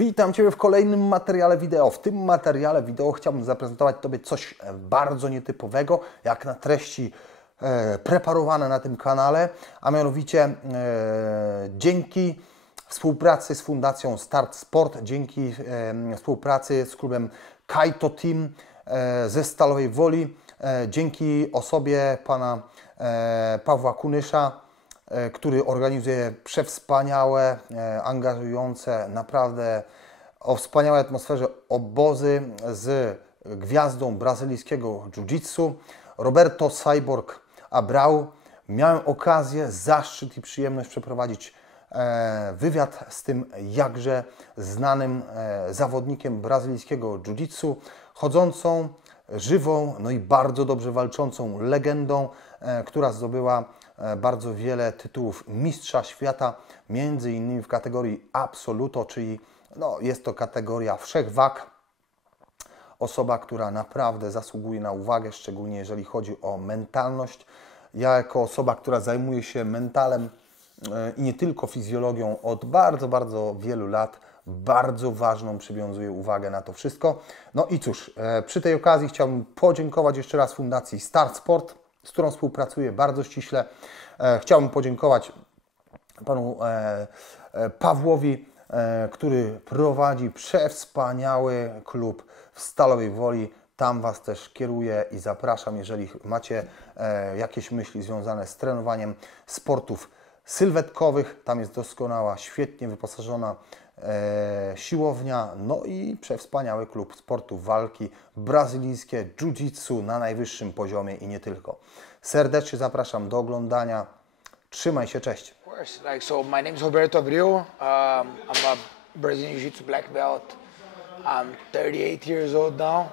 Witam Ciebie w kolejnym materiale wideo. W tym materiale wideo chciałbym zaprezentować Tobie coś bardzo nietypowego, jak na treści preparowane na tym kanale, a mianowicie dzięki współpracy z fundacją Start Sport, dzięki współpracy z klubem Kajto Team ze Stalowej Woli, dzięki osobie pana Pawła Kunysza, który organizuje przewspaniałe, angażujące, naprawdę o wspaniałej atmosferze obozy z gwiazdą brazylijskiego Jiu-Jitsu, Roberto, Cyborg, Abreu. Miałem okazję, zaszczyt i przyjemność przeprowadzić wywiad z tym jakże znanym zawodnikiem brazylijskiego Jiu-Jitsu, chodzącą, żywą, no i bardzo dobrze walczącą legendą, która zdobyła bardzo wiele tytułów mistrza świata, między innymi w kategorii absoluto, czyli jest to kategoria wszechwag. Osoba, która naprawdę zasługuje na uwagę, szczególnie jeżeli chodzi o mentalność. Ja jako osoba, która zajmuje się mentalem i nie tylko fizjologią od bardzo, bardzo wielu lat, bardzo ważną przywiązuję uwagę na to wszystko. No i cóż, przy tej okazji chciałbym podziękować jeszcze raz Fundacji Start Sport, z którą współpracuję bardzo ściśle. Chciałbym podziękować panu Pawłowi, który prowadzi przewspaniały klub w Stalowej Woli. Tam Was też kieruję i zapraszam, jeżeli macie jakieś myśli związane z trenowaniem sportów sylwetkowych. Tam jest doskonała, świetnie wyposażona siłownia, no i przewspaniały klub sportów walki, brazylijskie Jiu-Jitsu na najwyższym poziomie i nie tylko. Serdecznie zapraszam do oglądania. Trzymaj się, cześć. So my name is Roberto Abreu. I'm a Brazilian Jiu-Jitsu black belt. I'm 38 years old now.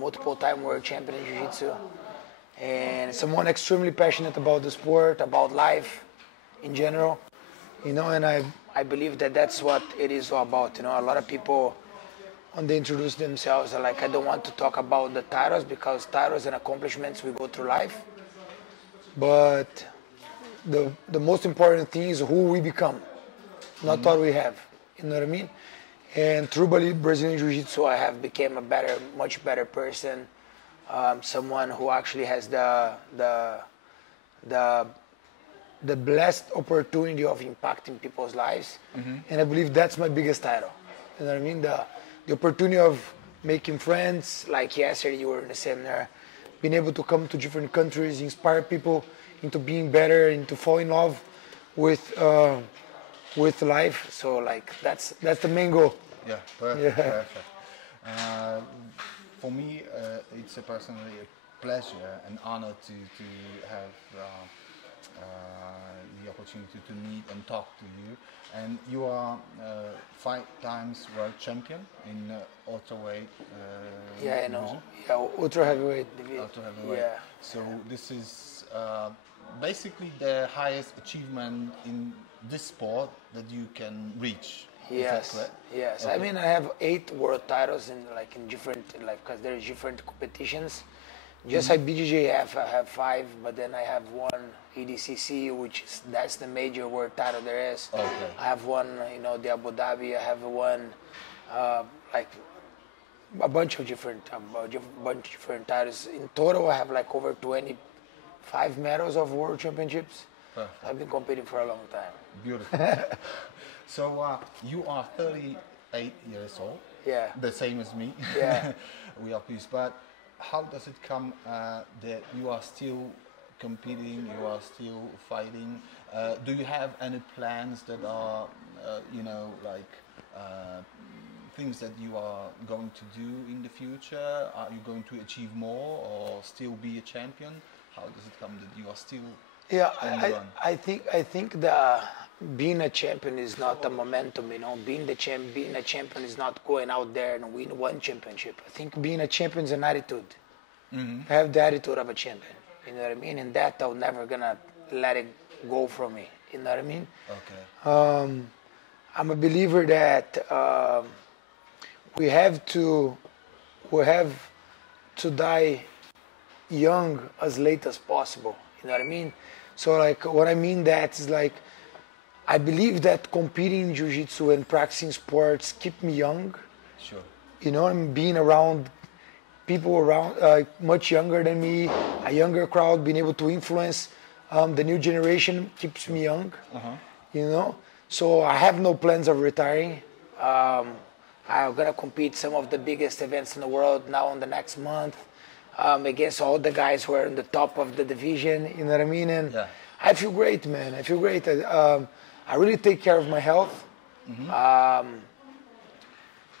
Multiple time world champion in Jiu-Jitsu. And someone extremely passionate about the sport, about life in general. You know, and I believe that that's what it is all about. You know, a lot of people, when they introduce themselves, are like, I don't want to talk about the titles because titles and accomplishments we go through life. But the most important thing is who we become, not what we have. You know what I mean? And through Brazilian Jiu-Jitsu, I have become a much better person. Someone who actually has the blessed opportunity of impacting people's lives. And I believe that's my biggest title. You know what I mean? The opportunity of making friends, like yesterday you were in a seminar, being able to come to different countries, inspire people into being better, into fall in love with life. So like that's the main goal. Yeah, perfect. Yeah. Perfect. For me, it's personally a pleasure and honor to have the opportunity to meet and talk to you. And you are 5 times world champion in ultra weight. Yeah, I know. Yeah, ultra heavyweight. Ultra heavyweight. Yeah. So this is basically the highest achievement in this sport that you can reach. Yes. Yes. Okay. I mean, I have 8 world titles in different because there's different competitions. Just like BJJF, I have 5, but then I have 1 EDCC, that's the major world title there is. Okay. I have 1, the Abu Dhabi. I have 1, a bunch of different titles. In total, I have over 25 medals of world championships. Perfect. I've been competing for a long time. Beautiful. So you are 38 years old. Yeah. The same as me. Yeah. We are pleased, but how does it come that you are still competing, you are still fighting? Do you have any plans that are, things that you are going to do in the future? Are you going to achieve more or still be a champion? How does it come that you are still on the run? I think that being a champion is not a momentum, being a champion is not going out there and win 1 championship. I think being a champion is an attitude. I have the attitude of a champion, you know what I mean? And that I'm never gonna let it go from me, you know what I mean? Okay. I'm a believer that we have to die young as late as possible, you know what I mean? So what I mean that is I believe that competing in jiu-jitsu and practicing sports keep me young. Sure. You know, and being around people around much younger than me, a younger crowd, being able to influence the new generation keeps me young. You know, so I have no plans of retiring. I'm gonna compete some of the biggest events in the world now in the next month against all the guys who are in the top of the division. You know what I mean? And I feel great, man. I feel great. I really take care of my health.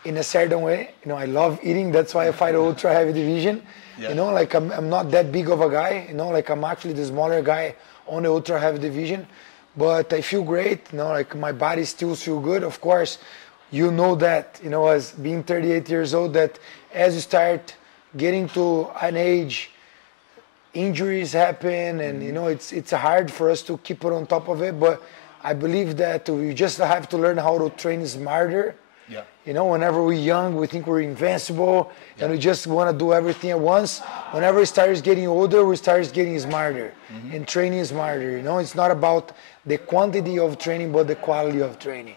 In a certain way, you know, I love eating. That's why I fight ultra heavy division. You know, like I'm not that big of a guy. You know, like I'm actually the smaller guy on the ultra heavy division. But I feel great. You know, like my body still feels good. Of course, you know that. You know, as being 38 years old, that as you start getting to an age, injuries happen, and you know it's hard for us to keep it on top of it. But I believe that we just have to learn how to train smarter. You know, whenever we're young, we think we're invincible, and we just want to do everything at once. Whenever we start getting older, we start getting smarter and training smarter. You know, it's not about the quantity of training, but the quality of training.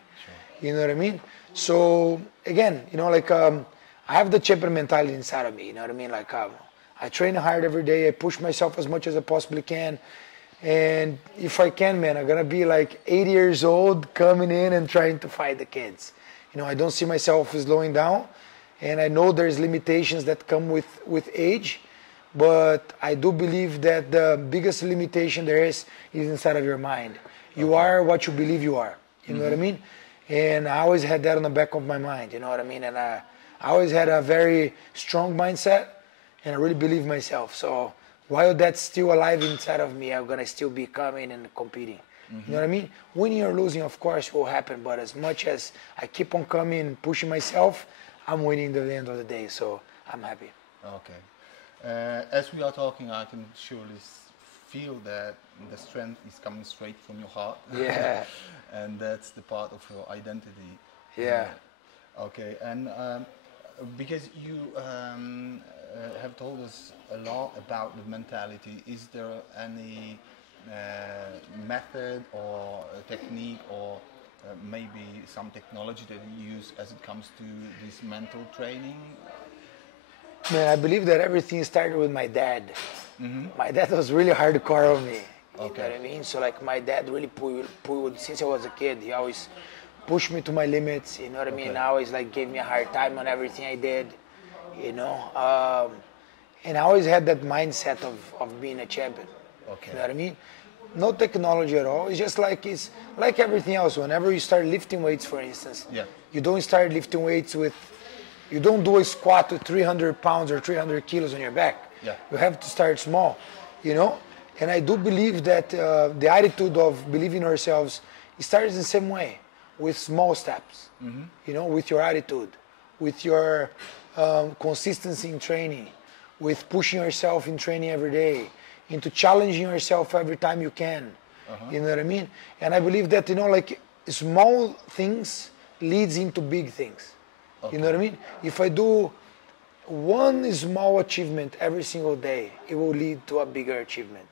You know what I mean? So again, you know, like I have the champion mentality inside of me. You know what I mean? Like I train hard every day. I push myself as much as I possibly can. And if I can, man, I'm gonna be like 80 years old, coming in and trying to fight the kids. You know, I don't see myself slowing down, and I know there's limitations that come with age, but I do believe that the biggest limitation there is inside of your mind. You are what you believe you are. You know what I mean? And I always had that on the back of my mind. You know what I mean? And I always had a very strong mindset, and I really believe myself. So while that's still alive inside of me, I'm gonna still be coming and competing. You know what I mean? Winning or losing, of course, will happen. But as much as I keep on coming and pushing myself, I'm winning at the end of the day. So I'm happy. Okay. As we are talking, I can surely feel that the strength is coming straight from your heart. Yeah. And that's the part of your identity. Yeah. Okay. And because you have told us a lot about the mentality, is there any method or technique or maybe some technology that you use as it comes to this mental training? Man, I believe that everything started with my dad. My dad was really hardcore on me. You know what I mean? So like my dad really pulled since I was a kid. He always pushed me to my limits. You know what I mean? Always like gave me a hard time on everything I did. You know, and I always had that mindset of being a champion. You know what I mean? No technology at all. It's like everything else. Whenever you start lifting weights, for instance, you don't start lifting weights you don't do a squat with 300 pounds or 300 kilos on your back. You have to start small, you know? And I do believe that the attitude of believing in ourselves, it starts in the same way, with small steps, you know, with your attitude, with your consistency in training, with pushing yourself in training every day, into challenging yourself every time you can. You know what I mean? And I believe that, you know, like small things leads into big things. You know what I mean? If I do one small achievement every single day, it will lead to a bigger achievement.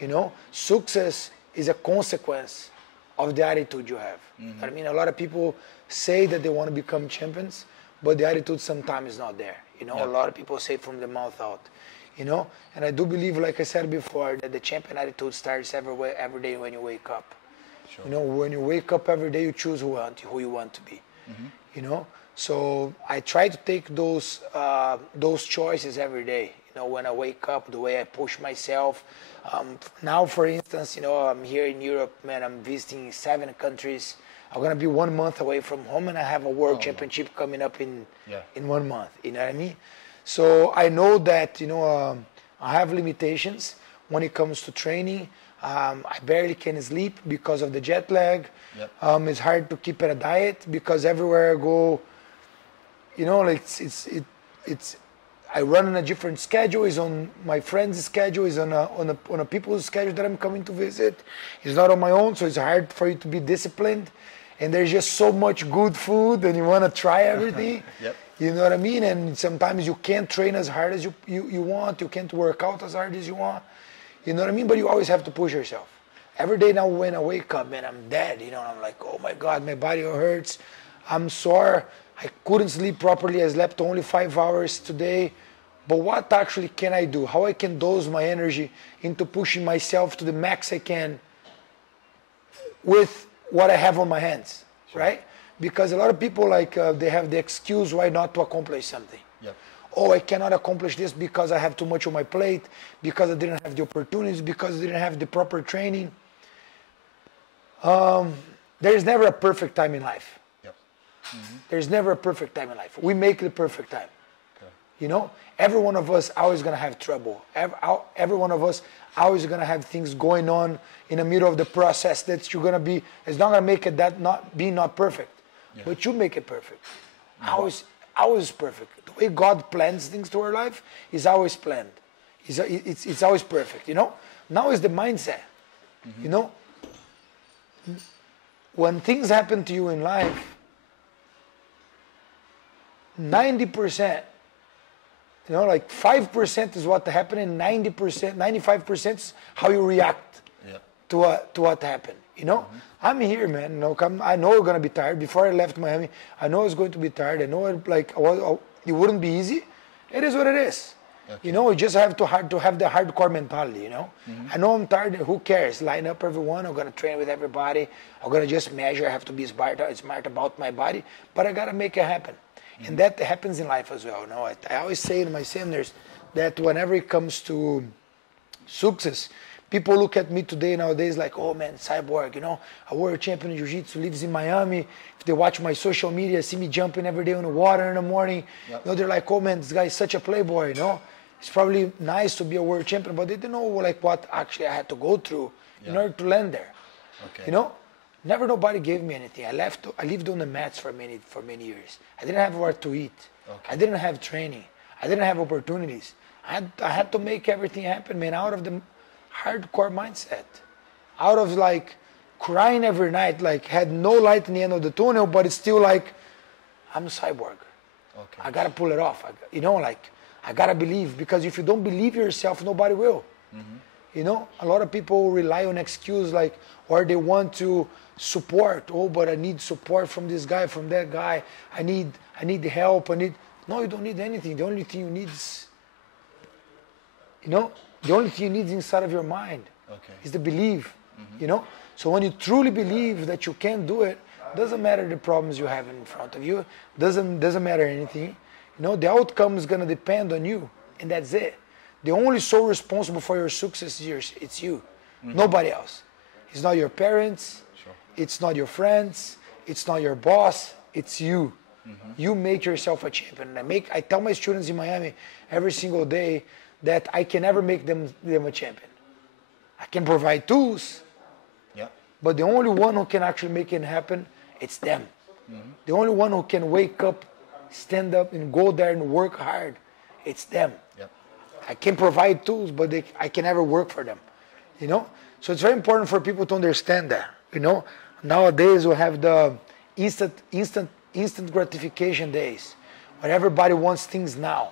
You know, success is a consequence of the attitude you have. You know what I mean? A lot of people say that they want to become champions, but the attitude sometimes is not there. You know, a lot of people say from the mouth out. You know, and I do believe, like I said before, that the champion attitude starts every day when you wake up. You know, when you wake up every day, you choose who you want to be. You know, so I try to take those choices every day. You know, when I wake up, the way I push myself. Now, for instance, you know, I'm here in Europe, man. I'm visiting 7 countries. I'm gonna be 1 month away from home, and I have a world championship coming up in 1 month. You know what I mean? So I know that, you know, I have limitations when it comes to training. I barely can sleep because of the jet lag. It's hard to keep at a diet because everywhere I go, you know, like it's I run on a different schedule. It's on my friend's schedule. It's on a people's schedule that I'm coming to visit. It's not on my own, so it's hard for you to be disciplined. And there's just so much good food, and you want to try everything. You know what I mean? And sometimes you can't train as hard as you want. You can't work out as hard as you want. You know what I mean? But you always have to push yourself. Every day now when I wake up, man, I'm dead, you know, and I'm like, oh my God, my body hurts, I'm sore, I couldn't sleep properly, I slept only 5 hours today, but what actually can I do? How I can dose my energy into pushing myself to the max I can with what I have on my hands, right? Because a lot of people, like, they have the excuse why not to accomplish something. Yep. Oh, I cannot accomplish this because I have too much on my plate, because I didn't have the opportunities, because I didn't have the proper training. There is never a perfect time in life. Yep. There's never a perfect time in life. We make the perfect time. Okay. You know, every one of us always gonna have trouble. Every one of us always gonna have things going on in the middle of the process that you're gonna be. It's not gonna make it that not perfect, but you make it perfect. Always perfect. The way God plans things to our life is always planned. It's always perfect. You know. Now is the mindset. You know. When things happen to you in life, 90%, you know, like 5% is what happened, and 90%, 95% is how you react to what happened. You know, I'm here, man. You know, I know I'm gonna be tired. Before I left Miami, I know I was going to be tired. I know it wouldn't be easy. It is what it is. Okay. You know, you just have to have the hardcore mentality, you know. I know I'm tired, who cares? Line up everyone, I'm going to train with everybody. I'm going to just measure, I have to be smart about my body, but I got to make it happen. And that happens in life as well, you know. I always say to my seminars that whenever it comes to success, people look at me today nowadays like, oh man, Cyborg, you know, a world champion in Jiu-Jitsu, lives in Miami. If they watch my social media, see me jumping every day in the water in the morning, you know, they're like, oh man, this guy is such a playboy, you know. It's probably nice to be a world champion, but they didn't know like what actually I had to go through in order to land there. Okay. You know, never nobody gave me anything. I lived on the mats for many years. I didn't have where to eat. Okay. I didn't have training. I didn't have opportunities. I had to make everything happen, man, out of the hardcore mindset, out of like crying every night, like had no light in the end of the tunnel, but it's still like, I'm a Cyborg. Okay. I gotta pull it off. You know, like. I gotta believe, because if you don't believe yourself, nobody will. You know, a lot of people rely on excuse like, or they want to support. Oh, but I need support from this guy, from that guy. I need help. No, you don't need anything. The only thing you need is, you know, the only thing you need is inside of your mind. Okay. Is the belief. You know, so when you truly believe that you can do it, doesn't matter the problems you have in front of you. Doesn't matter anything. You know, the outcome is going to depend on you, and that's it. The only soul responsible for your success is it's you, nobody else. It's not your parents, it's not your friends, it's not your boss, it's you. You make yourself a champion. And I tell my students in Miami every single day that I can never make them a champion. I can provide tools, but the only one who can actually make it happen, it's them. The only one who can wake up, stand up and go there and work hard, it's them. I can provide tools, but I can never work for them, you know. So it's very important for people to understand that, you know. Nowadays we have the instant gratification days, when everybody wants things now.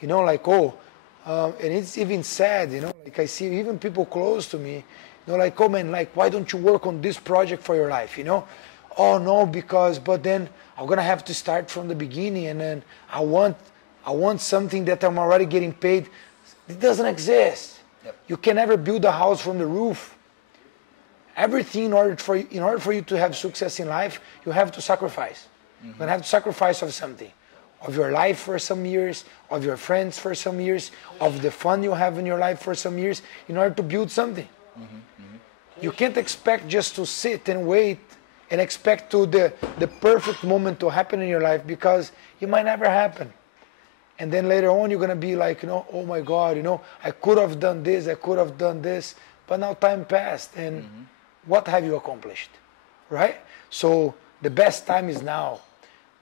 You know, like and it's even sad, you know. Like I see even people close to me, you know, like, oh man, like why don't you work on this project for your life, you know? Oh no, but then I'm gonna have to start from the beginning, and then I want something that I'm already getting paid. It doesn't exist. You can never build a house from the roof. Everything in order for you to have success in life, you have to sacrifice. You're gonna have to sacrifice of something, of your life for some years, of your friends for some years, of the fun you have in your life for some years, in order to build something. You can't expect just to sit and wait and expect the perfect moment to happen in your life, because it might never happen. And then later on, you're going to be like, you know, oh my God, you know, I could have done this, but now time passed, and what have you accomplished, right? So the best time is now.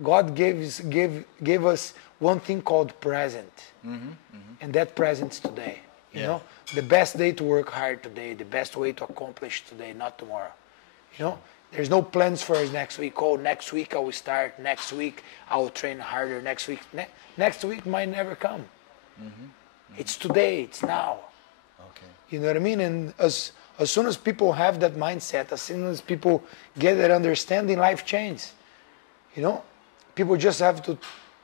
God gave us one thing called present, and that present's today. You know, the best day to work hard today, the best way to accomplish today, not tomorrow. You know, there's no plans for us next week. Oh, next week I will start. Next week I will train harder. Next week might never come. It's today. It's now. Okay. You know what I mean? And as As soon as people have that mindset, as soon as people get that understanding, life changes. You know, people just have to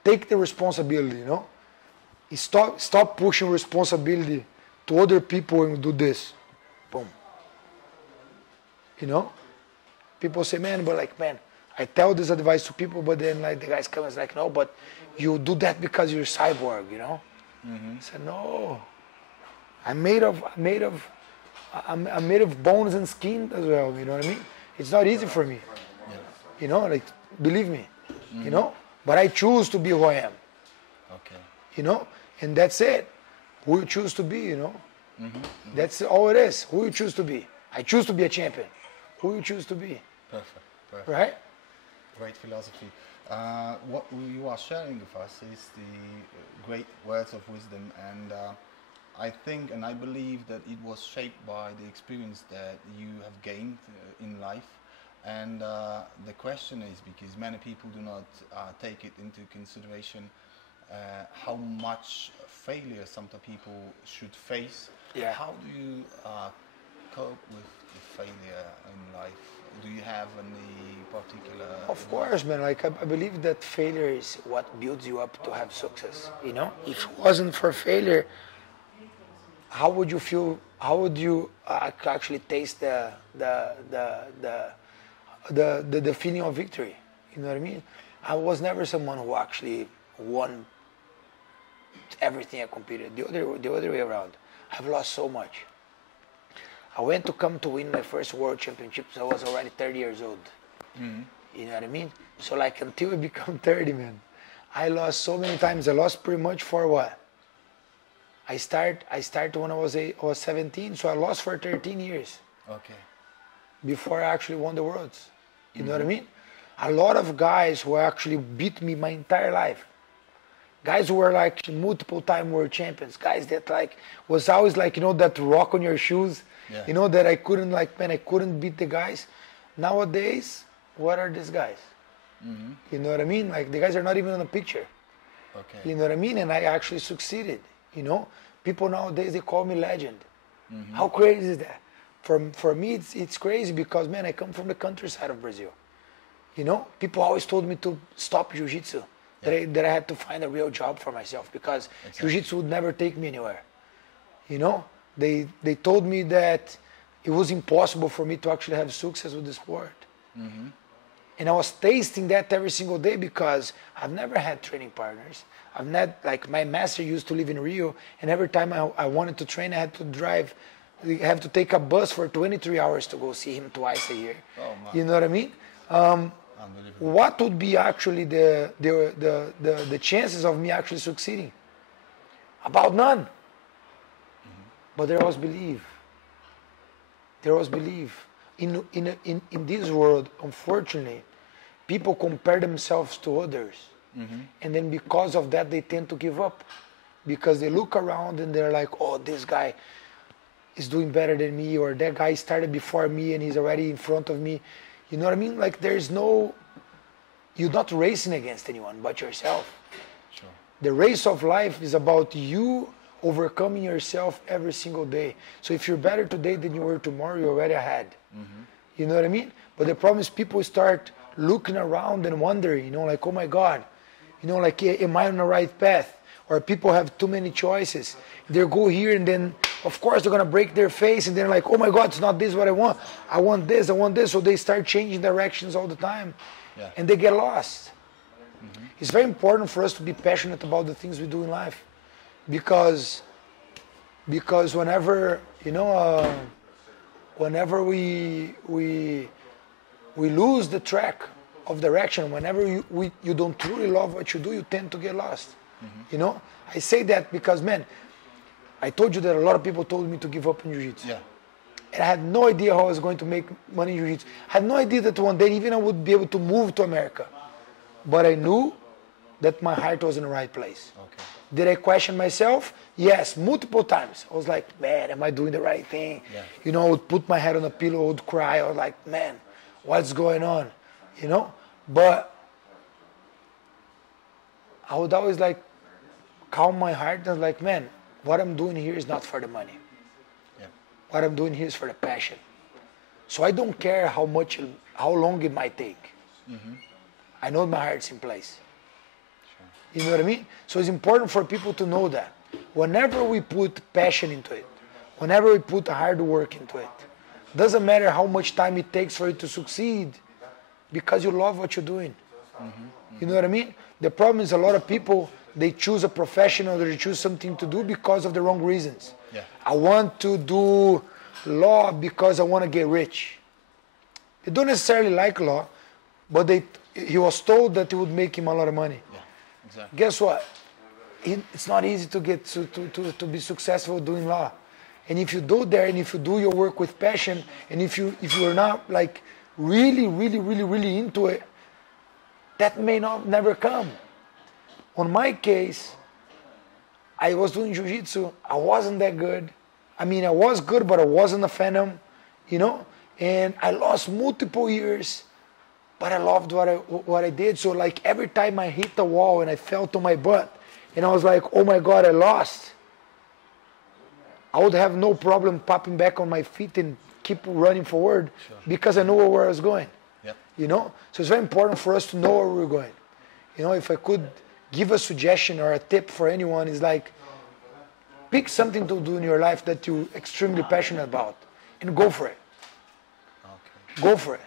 take the responsibility. You know, stop pushing responsibility to other people and do this. Boom. You know, people say, man, but like, man, I tell this advice to people, but then like the guys come and like, no, but you do that because you're cyborg, you know? I said, no, I'm made of bones and skin as well, you know what I mean? It's not easy for me, you know, like, believe me, you know, but I choose to be who I am, you know, and that's it, who you choose to be, you know, that's all it is, who you choose to be. I choose to be a champion, who you choose to be. Perfect. Right? Great philosophy. What you are sharing with us is the great words of wisdom, and I think and I believe that it was shaped by the experience that you have gained in life. And the question is, because many people do not take it into consideration, how much failure some people should face. Yeah. How do you cope with the failure in life? Do you have any particular... Of course, man. Like, I believe that failure is what builds you up to have success, you know? If it wasn't for failure, how would you feel, how would you actually taste the feeling of victory? You know what I mean? I was never someone who actually won everything I competed. The other way around. I've lost so much. I went to come to win my first world championships. I was already 30 years old. You know what I mean? So like until I become 30, man, I lost so many times. I lost pretty much for what? I started when I was 17, so I lost for 13 years. Okay. Before I actually won the worlds. You know what I mean? A lot of guys who actually beat me my entire life. Guys who were like multiple time world champions. Guys that like was always like, you know, that rock on your shoes. Yeah. You know, that I couldn't like, man, I couldn't beat the guys. Nowadays, what are these guys? You know what I mean? Like the guys are not even in the picture. Okay. You know what I mean? And I actually succeeded. You know, people nowadays, they call me legend. How crazy is that? For me, it's crazy because, man, I come from the countryside of Brazil. You know, people always told me to stop Jiu-Jitsu, that I had to find a real job for myself because Jiu-Jitsu would never take me anywhere. You know, they told me that it was impossible for me to actually have success with the sport. And I was tasting that every single day because I've never had training partners. I've not, like my master used to live in Rio, and every time I wanted to train, I had to drive, I have to take a bus for 23 hours to go see him twice a year. Oh, man. You know what I mean? What would be actually the chances of me actually succeeding? About none. But there was belief. There was belief. In this world, unfortunately, people compare themselves to others. And then because of that, they tend to give up. Because they look around and they're like, oh, this guy is doing better than me, or that guy started before me and he's already in front of me. You know what I mean? Like there's no, you're not racing against anyone but yourself. Sure. The race of life is about you overcoming yourself every single day. So if you're better today than you were tomorrow, you're already ahead. You know what I mean? But the problem is people start looking around and wondering, you know, like, oh my God, you know, like, am I on the right path? Or people have too many choices. They go here and then, of course, they're going to break their face and they're like, oh my God, it's not this what I want. I want this, I want this. So they start changing directions all the time. And they get lost. It's very important for us to be passionate about the things we do in life. Because whenever, you know, whenever we lose the track of direction, whenever you don't truly love what you do, you tend to get lost. You know, I say that because, man, I told you that a lot of people told me to give up in Jiu-Jitsu. And I had no idea how I was going to make money in Jiu-Jitsu. I had no idea that one day even I would be able to move to America. But I knew that my heart was in the right place. Okay. Did I question myself? Yes, multiple times. I was like, man, am I doing the right thing? You know, I would put my head on a pillow, I would cry. I was like, man, what's going on? You know? But I would always like calm my heart and like, man, what I'm doing here is not for the money. what I'm doing here is for the passion. So I don't care how long it might take. I know my heart's in place. You know what I mean? So it's important for people to know that whenever we put passion into it, whenever we put hard work into it, doesn't matter how much time it takes for you to succeed, because you love what you're doing. You know what I mean? The problem is a lot of people, they choose a profession or they choose something to do because of the wrong reasons. Yeah. I want to do law because I want to get rich. They don't necessarily like law, but he was told that it would make him a lot of money. Yeah, exactly. Guess what? It's not easy to get to be successful doing law. And if you do there, and if you do your work with passion, and if you're not like really into it, that may never come. On my case, I was doing Jiu-Jitsu. I wasn't that good. I mean, I was good, but I wasn't a phenom, you know. And I lost multiple years, but I loved what I did. So like every time I hit the wall and I fell to my butt, and I was like, oh my God, I lost, I would have no problem popping back on my feet and keep running forward because I know where I was going. Yep. You know? So it's very important for us to know where we're going. You know, if I could give a suggestion or a tip for anyone, is like, pick something to do in your life that you're extremely passionate about and go for it. Okay. Go for it.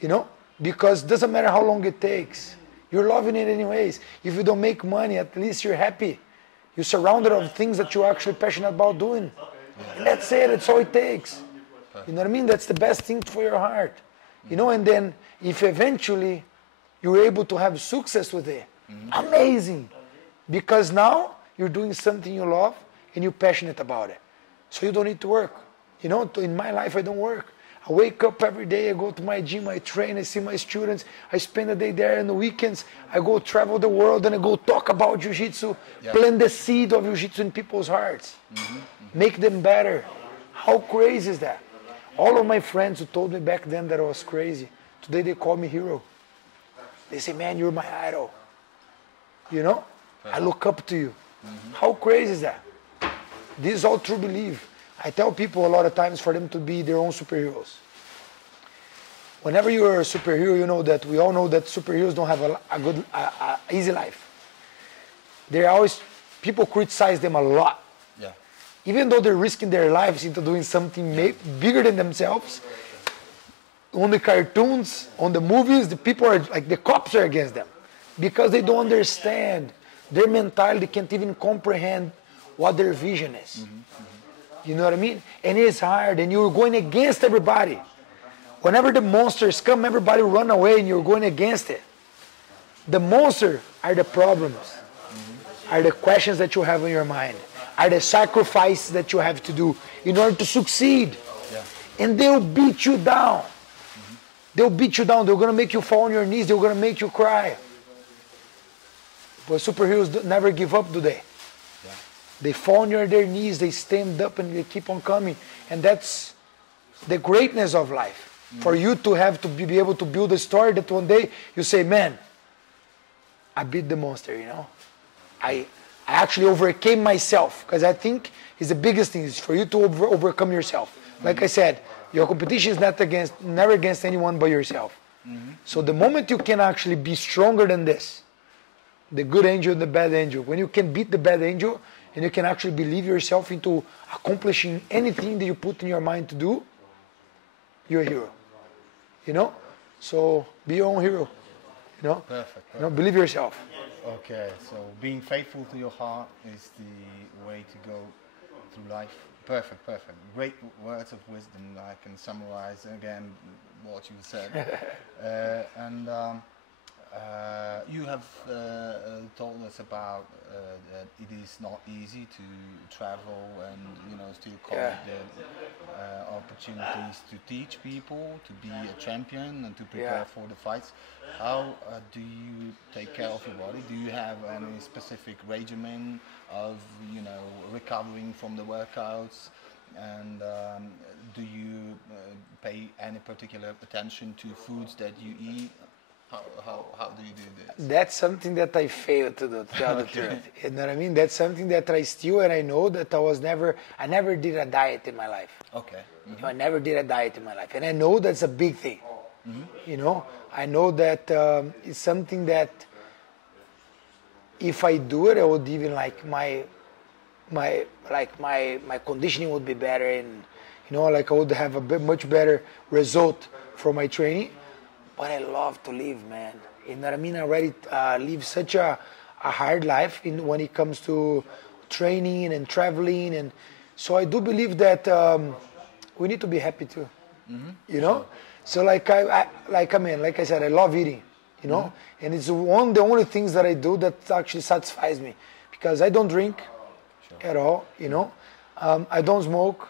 You know? Because it doesn't matter how long it takes. You're loving it anyways. If you don't make money, at least you're happy. You're surrounded of things that you're actually passionate about doing. And that's it. That's all it takes. You know what I mean? That's the best thing for your heart. You know, and then if eventually you're able to have success with it, amazing. Because now you're doing something you love and you're passionate about it. So you don't need to work. You know, in my life, I don't work. I wake up every day, I go to my gym, I train, I see my students, I spend a day there on the weekends, I go travel the world and I go talk about Jiu-Jitsu, plant the seed of Jiu-Jitsu in people's hearts, make them better. How crazy is that? All of my friends who told me back then that I was crazy, today they call me hero. They say, man, you're my idol. You know, I look up to you. How crazy is that? This is all true belief. I tell people a lot of times for them to be their own superheroes. Whenever you are a superhero, you know that we all know that superheroes don't have a easy life. They're always, people criticize them a lot. Yeah. Even though they're risking their lives into doing something bigger than themselves, on the cartoons, on the movies, the people are like, the cops are against them because they don't understand. Their mentality can't even comprehend what their vision is. You know what I mean? And it's hard, and you're going against everybody. Whenever the monsters come, everybody run away, and you're going against it. The monster are the problems, are the questions that you have in your mind, are the sacrifices that you have to do in order to succeed. And they'll beat you down. They'll beat you down. They're going to make you fall on your knees. They're going to make you cry. But superheroes never give up, do they? They fall on their knees, they stand up, and they keep on coming. And that's the greatness of life. For you to have to be able to build a story that one day you say, man, I beat the monster, you know. I actually overcame myself. Because I think it's the biggest thing is for you to overcome yourself. Like I said, your competition is never against anyone but yourself. So the moment you can actually be stronger than this, the good angel and the bad angel, when you can beat the bad angel, and you can actually believe yourself into accomplishing anything that you put in your mind to do, you're a hero. You know? So be your own hero. You know? Perfect. You know, believe yourself. Okay, so being faithful to your heart is the way to go through life. Perfect. Great words of wisdom. I can summarize again what you said. You have told us about that it is not easy to travel and still collect the opportunities to teach people, to be a champion and to prepare for the fights. How do you take care of your body? Do you have any specific regimen of recovering from the workouts? And do you pay any particular attention to foods that you eat? How do you do this? That's something that I failed to do, to tell the truth. You know what I mean? That's something that I still, and I know that I never did a diet in my life. Okay. You know, I never did a diet in my life. And I know that's a big thing. You know, I know that it's something that if I do it, I would even like my conditioning would be better, and you know, like I would have a much better result from my training. But I love to live, man. You know what I mean? I already live such a hard life when it comes to training and traveling, and so I do believe that we need to be happy too. You know, so like I said, I love eating. You know, and it's the only things that I do that actually satisfies me, because I don't drink at all. You know, I don't smoke.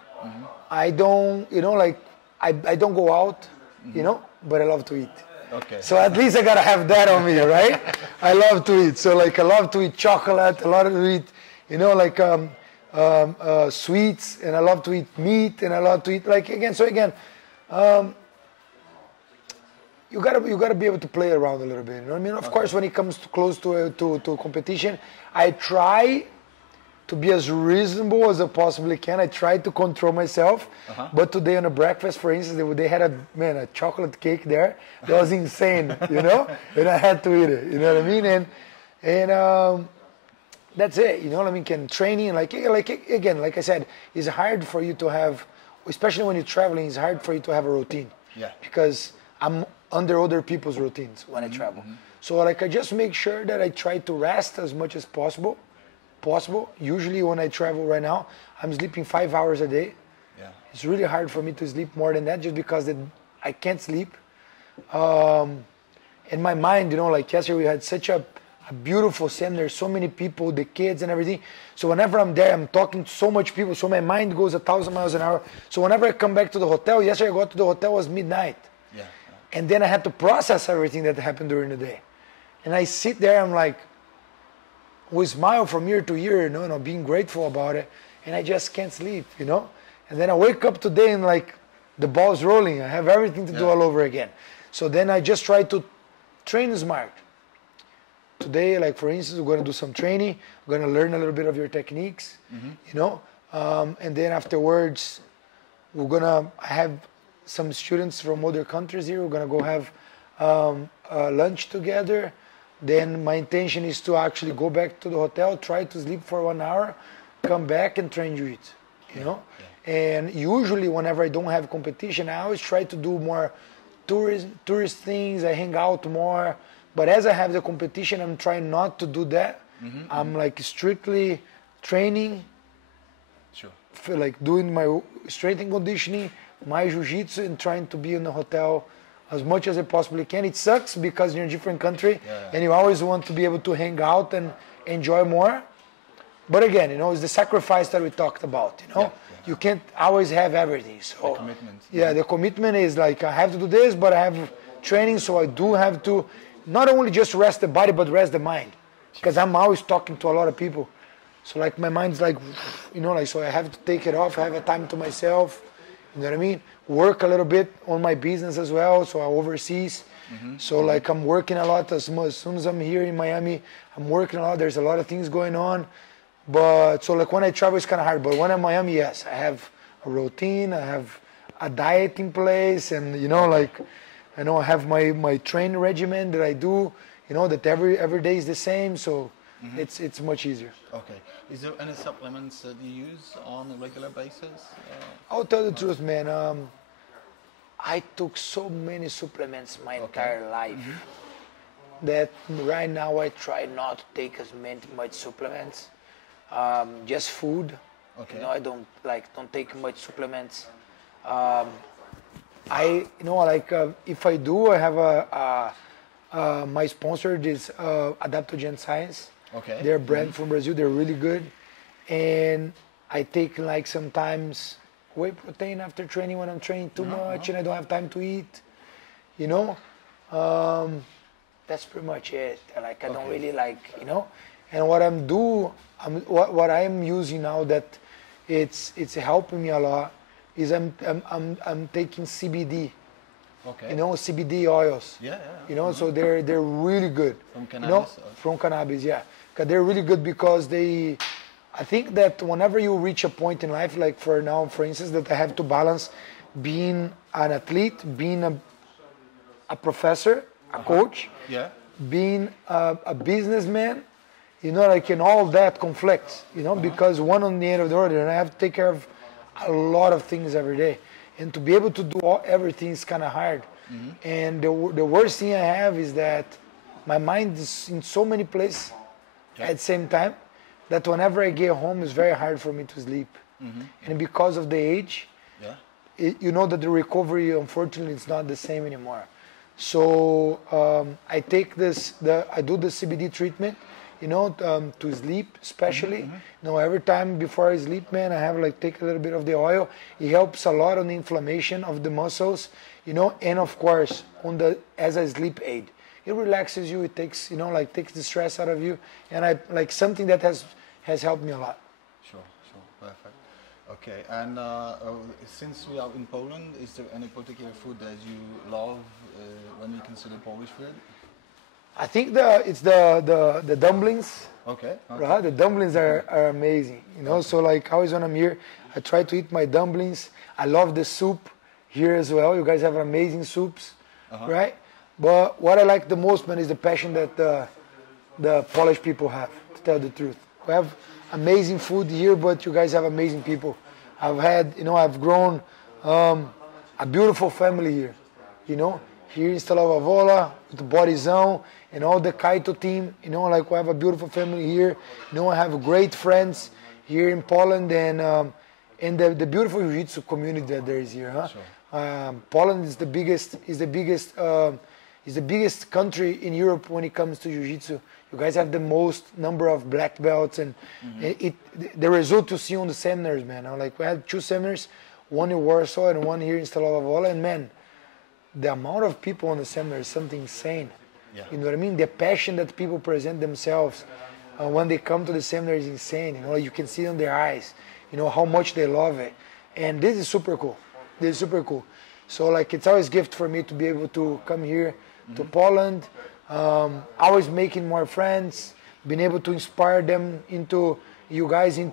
I don't, you know, like I don't go out. You know, but I love to eat. Okay. So at least I gotta have that on me, right? I love to eat. So like I love to eat chocolate. I love to eat, you know, like sweets, and I love to eat meat, and I love to eat you gotta be able to play around a little bit. You know what I mean? Of course, when it comes close to competition, I try to be as reasonable as I possibly can. I try to control myself. But today on a breakfast, for instance, they had a chocolate cake there. That was insane, you know? And I had to eat it, you know what I mean? And that's it, you know what I mean? Training, like I said, it's hard for you to have, especially when you're traveling, it's hard for you to have a routine. Yeah. Because I'm under other people's routines when I travel. So like I just make sure that I try to rest as much as possible. Usually when I travel right now, I'm sleeping 5 hours a day. Yeah. It's really hard for me to sleep more than that, just because I can't sleep. And my mind, you know, like yesterday we had such a beautiful seminar, so many people, the kids and everything. So whenever I'm there, I'm talking to so much people, so my mind goes 1,000 miles an hour. So whenever I come back to the hotel, yesterday I got to the hotel, it was midnight. Yeah. And then I had to process everything that happened during the day. And I sit there, I'm like, we smile from year to year, you know, being grateful about it, and I just can't sleep, you know. And then I wake up today and like the ball's rolling. I have everything to do all over again. So then I just try to train smart. Today, like for instance, we're going to do some training. We're going to learn a little bit of your techniques, you know. And then afterwards, I have some students from other countries here. We're going to go have lunch together. Then my intention is to actually go back to the hotel, try to sleep for 1 hour, come back and train Jiu-Jitsu, you know? Yeah. And usually whenever I don't have competition, I always try to do more tourist things, I hang out more. But as I have the competition, I'm trying not to do that. I'm like strictly training, like doing my strength and conditioning, my Jiu-Jitsu, and trying to be in the hotel as much as I possibly can. It sucks because you're in a different country and you always want to be able to hang out and enjoy more. But again, you know, it's the sacrifice that we talked about, you know. You can't always have everything. So the commitment. The commitment is like I have to do this, but I have training, so I do have to not only just rest the body, but rest the mind. Because I'm always talking to a lot of people. So like my mind's like, you know, like, so I have to take it off, I have a time to myself, you know what I mean? Work a little bit on my business as well, so I overseas. So like I'm working a lot as soon as I'm here in Miami, I'm working a lot, there's a lot of things going on. But so like when I travel, it's kind of hard, but when I'm in Miami, yes, I have a routine, I have a diet in place, and you know, like, I know I have my training regimen that I do, you know, that every day is the same, so it's much easier. Okay. Is there any supplements that you use on a regular basis? I'll tell the truth, man. I took so many supplements my entire life that right now I try not to take as much supplements. Just food. Okay. You know, I don't take much supplements. If I do, I have my sponsor is Adaptogen Science. Okay. They're a brand from Brazil. They're really good, and I take like sometimes whey protein after training when I'm training too much and I don't have time to eat. You know, that's pretty much it. Like I don't really like, you know. And what what I'm using now that it's helping me a lot is I'm taking CBD Okay. You know, CBD oils. Yeah. You know, so they're really good. From You know, cannabis? from cannabis, yeah. 'Cause they're really good because I think that whenever you reach a point in life, like for now, for instance, that I have to balance being an athlete, being a professor, a coach, Yeah. being a businessman, you know, like, and all that conflicts, you know, because one on the end of the order, and I have to take care of a lot of things every day. And to be able to do everything is kind of hard. And the worst thing I have is that my mind is in so many places at the same time that whenever I get home, it's very hard for me to sleep. And because of the age, you know that the recovery, unfortunately, is not the same anymore. So I take I do the CBD treatment, you know, to sleep, especially. You know, every time before I sleep, man, I have like take a little bit of the oil. It helps a lot on the inflammation of the muscles, you know, and of course as a sleep aid. It relaxes you. It takes, you know, like takes the stress out of you, and I like something that has helped me a lot. Sure, perfect. Okay, and since we are in Poland, is there any particular food that you love when you consider Polish food? I think it's the dumplings. Okay. Right? The dumplings are amazing. You know, so like always when I'm here, I try to eat my dumplings. I love the soup here as well. You guys have amazing soups, right? But what I like the most, man, is the passion that the Polish people have, to tell the truth. We have amazing food here, but you guys have amazing people. I've grown a beautiful family here, you know. Here in Stalowa Wola, with the Bodyzão and all the Kaito team, you know, like we have a beautiful family here. You know, I have great friends here in Poland and the beautiful Jiu-Jitsu community that there is here. Huh? Sure. Poland is the biggest country in Europe when it comes to Jiu-Jitsu. You guys have the most number of black belts, and the result you see on the seminars, man. Like we had 2 seminars, one in Warsaw and one here in Stalowa Wola, and man, the amount of people on the seminar is something insane. Yeah. You know what I mean? The passion that people present themselves when they come to the seminar is insane. You know, you can see it on their eyes, you know, how much they love it. And this is super cool. This is super cool. So like it's always a gift for me to be able to come here to Poland, always making more friends, being able to inspire them into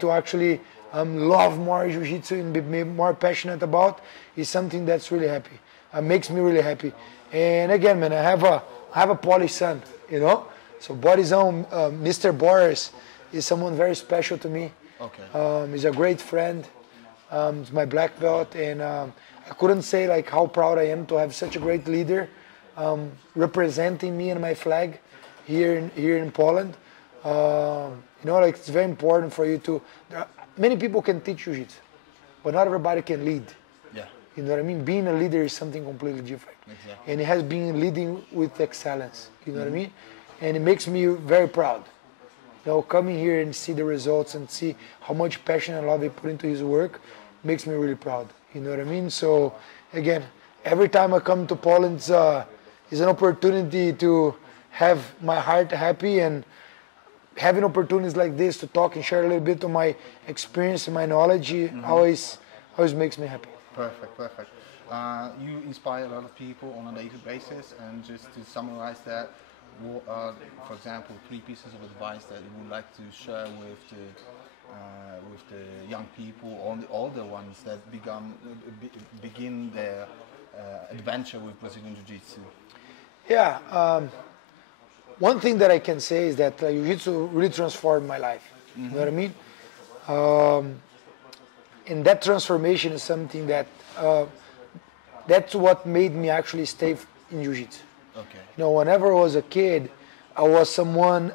actually love more Jiu-Jitsu and be more passionate about is something that's really happy. Makes me really happy. And again, man, I have a Polish son, you know. So Bodyzão, Mr. Boris is someone very special to me. Okay. He's a great friend. He's my black belt, and I couldn't say like how proud I am to have such a great leader representing me and my flag here in Poland. You know, like it's very important for you to. Many people can teach Jiu-Jitsu, but not everybody can lead. Yeah. You know what I mean? Being a leader is something completely different. Exactly. And it has been leading with excellence. You know what I mean? And it makes me very proud. You know, coming here and see the results and see how much passion and love he put into his work makes me really proud. You know what I mean? So, again, every time I come to Poland, it's an opportunity to have my heart happy, and having opportunities like this to talk and share a little bit of my experience and my knowledge always makes me happy. Perfect. You inspire a lot of people on a daily basis, and just to summarize that, what are, for example, 3 pieces of advice that you would like to share with the young people, or the older ones that begin their adventure with Brazilian Jiu-Jitsu? Yeah, one thing that I can say is that Jiu-Jitsu really transformed my life. You know what I mean? And that transformation is something that that's what made me actually stay in Jiu-Jitsu. Okay. You know, whenever I was a kid, I was someone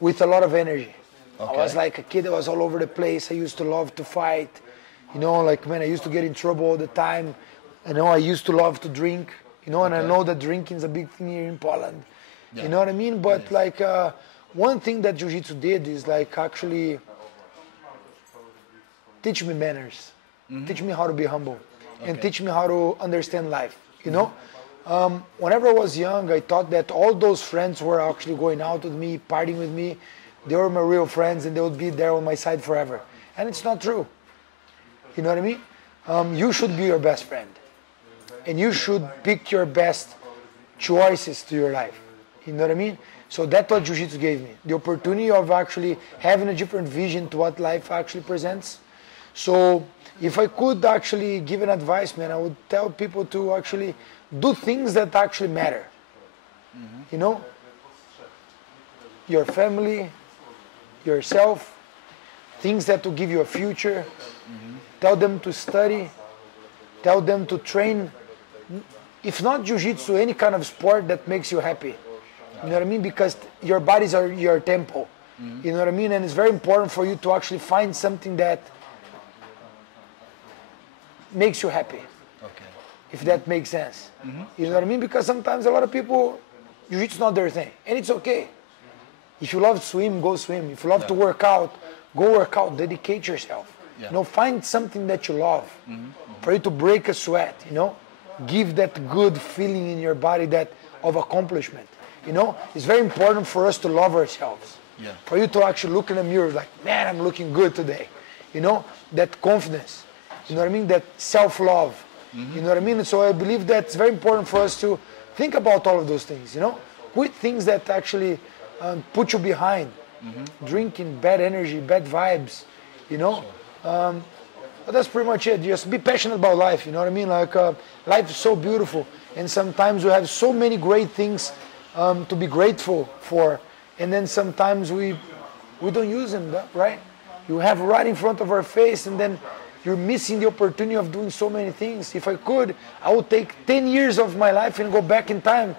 with a lot of energy. Okay. I was like a kid that was all over the place. I used to love to fight. You know, like, man, I used to get in trouble all the time. You know, I used to love to drink. You know, and I know that drinking is a big thing here in Poland. Yeah. You know what I mean? But like, one thing that Jiu-Jitsu did is like actually teach me manners, teach me how to be humble, and teach me how to understand life. You know, whenever I was young, I thought that all those friends who were actually going out with me, partying with me, they were my real friends and they would be there on my side forever. And it's not true. You know what I mean? You should be your best friend. and you should pick your best choices to your life. You know what I mean? So that's what Jiu-Jitsu gave me. The opportunity of actually having a different vision to what life actually presents. So if I could actually give an advice, man, I would tell people to actually do things that actually matter. You know? Your family, yourself, things that will give you a future. Tell them to study. Tell them to train. If not Jiu-Jitsu, any kind of sport that makes you happy. You know what I mean? Because your bodies are your temple. You know what I mean? And it's very important for you to actually find something that makes you happy. Okay. If that makes sense. You know what I mean? Because sometimes a lot of people, Jiu-Jitsu is not their thing. And it's okay. If you love to swim, go swim. If you love to work out, go work out. Dedicate yourself. You know, find something that you love. For you to break a sweat, you know? Give that good feeling in your body that of accomplishment. You know, it's very important for us to love ourselves. For you to actually look in the mirror like, man, I'm looking good today. You know, that confidence. You know what I mean? That self-love. You know what I mean? And so I believe that it's very important for us to think about all of those things, you know? Quit things that actually put you behind. Drinking, bad energy, bad vibes, you know? But that's pretty much it. Just be passionate about life, you know what I mean? Like, life is so beautiful. And sometimes we have so many great things to be grateful for. And then sometimes we don't use them, right? You have right in front of our face, and then you're missing the opportunity of doing so many things. If I could, I would take 10 years of my life and go back in time.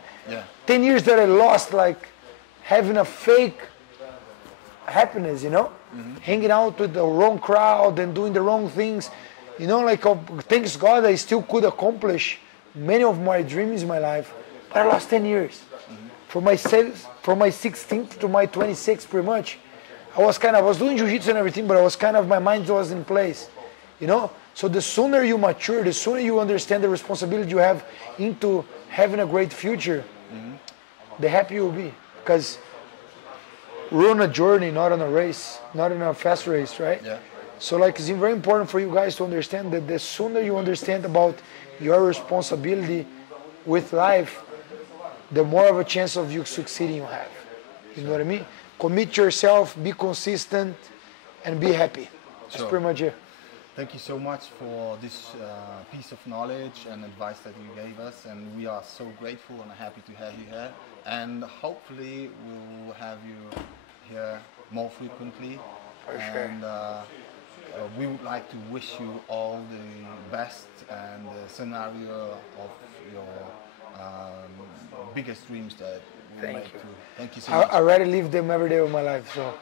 10 years that I lost, like having a fake happiness, you know? Hanging out with the wrong crowd and doing the wrong things. You know, like, thanks God I still could accomplish many of my dreams in my life. But I lost 10 years. From my 16th to my 26th, pretty much. I was doing Jiu-Jitsu and everything, but my mind was in place. You know? So the sooner you mature, the sooner you understand the responsibility you have into having a great future, the happier you'll be. Because we're on a journey, not on a race, not in a fast race, right? So like, it's very important for you guys to understand that the sooner you understand about your responsibility with life, the more of a chance of you succeeding you have. You know what I mean? Commit yourself, be consistent, and be happy. That's pretty much it. Thank you so much for this piece of knowledge and advice that you gave us, and we are so grateful and happy to have you here. And hopefully we will have you here more frequently. For sure. And we would like to wish you all the best and the scenario of your biggest dreams that we make too. Thank you so much. I already live them every day of my life, so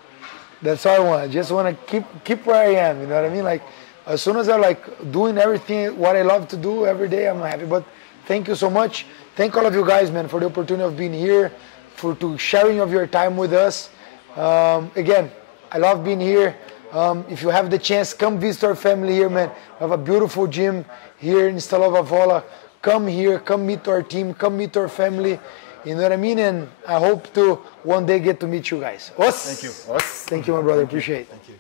that's all I want. I just want to keep where I am, you know what I mean? Like, as soon as I like doing everything what I love to do every day, I'm happy. But thank you so much. Thank all of you guys, man, for the opportunity of being here, for sharing of your time with us. Again, I love being here. If you have the chance, come visit our family here, man. We have a beautiful gym here in Stalowa Wola. Come here, come meet our team, come meet our family. You know what I mean? And I hope to one day get to meet you guys. Thank you. Thank you, my brother. Appreciate it. Thank you.